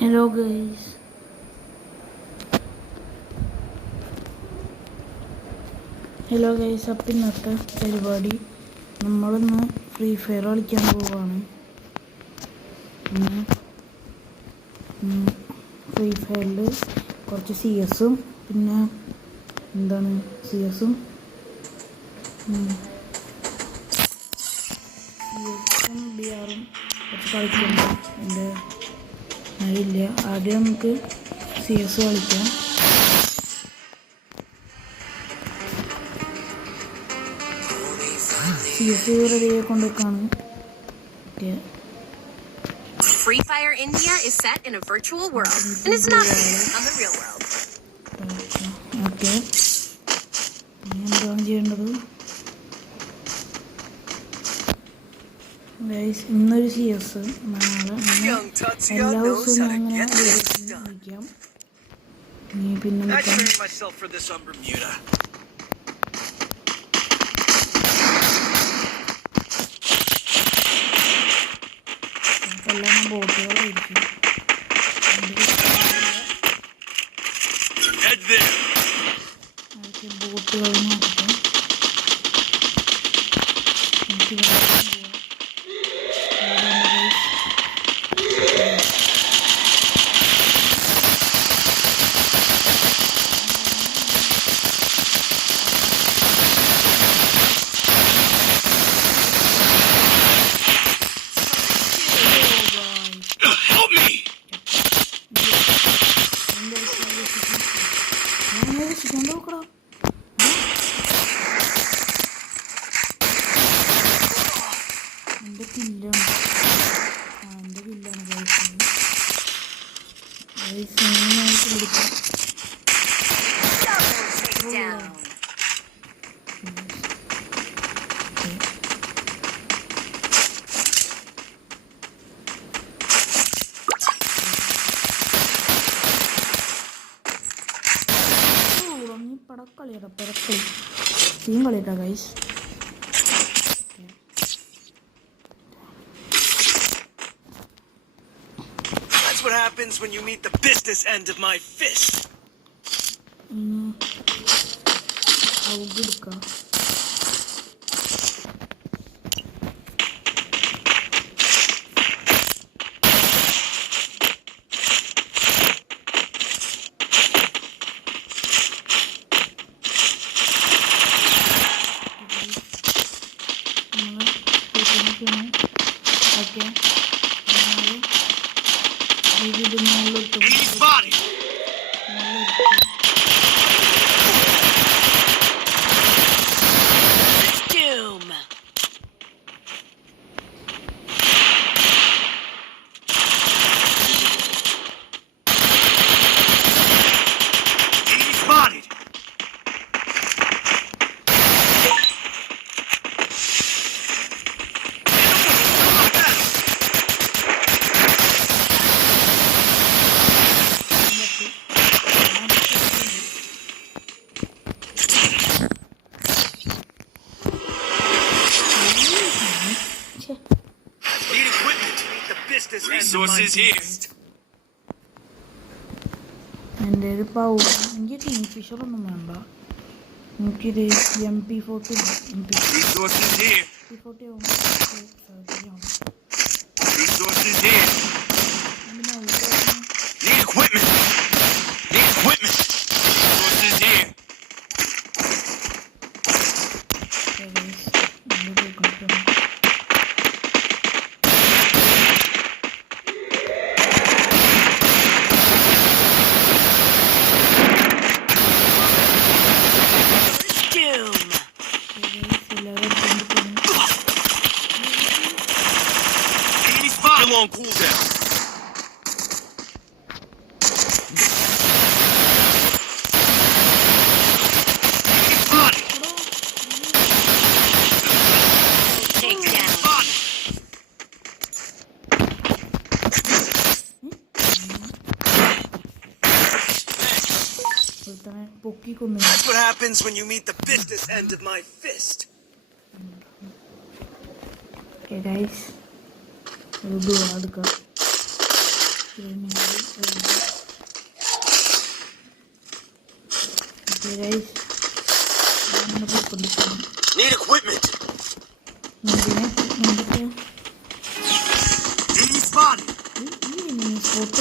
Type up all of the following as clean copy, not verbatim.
Hello guys, അപ്പം ഇന്നത്തെ പരിപാടി നമ്മളിന്ന് ഫ്രീ ഫയർ കളിക്കാൻ പോവുകയാണ്. ഫ്രീ ഫയറിൽ കുറച്ച് സി എസും പിന്നെ ബി ആറും കുറച്ച് കളിക്കുമ്പോൾ എൻ്റെ അറിയില്ല. ആദ്യം നമുക്ക് സി എസ് കളിക്കാം. സി എസ് റെഡി ആയിക്കൊണ്ടിരിക്കുകയാണ്. Free Fire India is set in a virtual world and it's not based on the real world. Okay, എന്താണ് ചെയ്യേണ്ടത്? ഇന്നൊരു സി എസ്, നാളെ എല്ലാ ദിവസവും അങ്ങനെ കളിക്കാം. പിന്നെ എല്ലാം ബോട്ടുകളായിരിക്കും. ബോട്ടുകൾ നോക്കട്ടെ. എൻ്റെ കില്ലാണ് പടക്കളി ടീം കളിയാ guys. That's what happens when you meet the business end of my fist. He's body. Doom. He's bodied. Need equipment to meet the business end of my Resources here. fist. എൻ്റെ ഒരു എനിക്ക് king ഫിഷറൊന്നും വേണ്ട. എനിക്കിത് MP40 Resources here. ആവുമ്പോൾ Resources here. Need equipment. Need equipment. Resources here. Doom. He's still on cooldown. He's body. Take down. Body. പൊക്കിക്കൊന്നു. That's what happens when you meet the business end of my fist. Okay guys, we'll do all the Need equipment. Enemy spotted. Enemy spotted.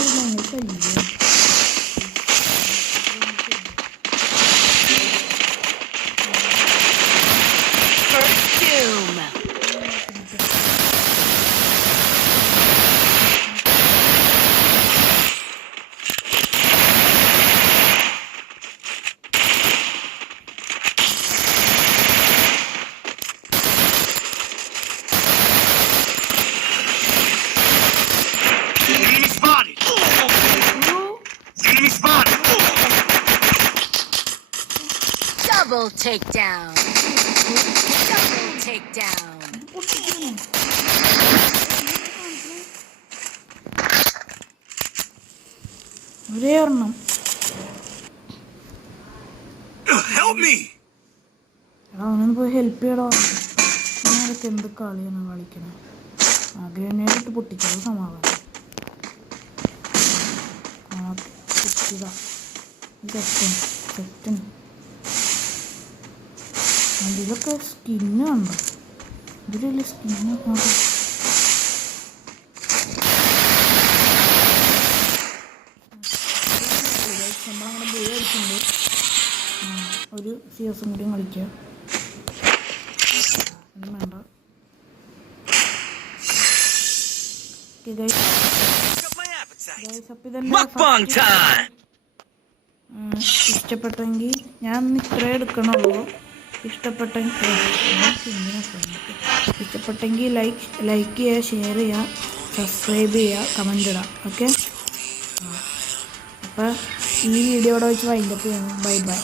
Enemy spotted. Double takedown. Double takedown. ഒരേ ഒരെണ്ണം. Help me. അവനൊന്ന് പോയി help ചെയ്യടോ. ഞാനൊക്കെ എന്ത് കളിയാണ് കളിക്കണേ. ഗ്രനേഡിട്ട് പൊട്ടിച്ചത് സമാധാനം. ഇതിലൊക്കെ skin കണ്ടോ? ഇതിലല്ലേ സ്കിന്ന് നമ്മളങ്ങനെ പോയി കളിക്കുന്നുണ്ട്. ഒരു സീസൺ കൂടിയും കളിക്കുക. ഒന്നും വേണ്ട. Mukbang time. ഇഷ്ടപ്പെട്ടെങ്കിൽ ഞാൻ ഇത്രേ എടുക്കണുള്ളൂ. ഇഷ്ടപ്പെട്ടെങ്കിൽ ലൈക്ക് ചെയ്യുക, ഷെയർ ചെയ്യുക, സബ്സ്ക്രൈബ് ചെയ്യുക, കമൻ്റ് ഇടാം. ഓക്കെ, അപ്പോൾ ഈ വീഡിയോയുടെ വെച്ച് വൈൻഡപ്പ് ചെയ്യണം. Bye bye.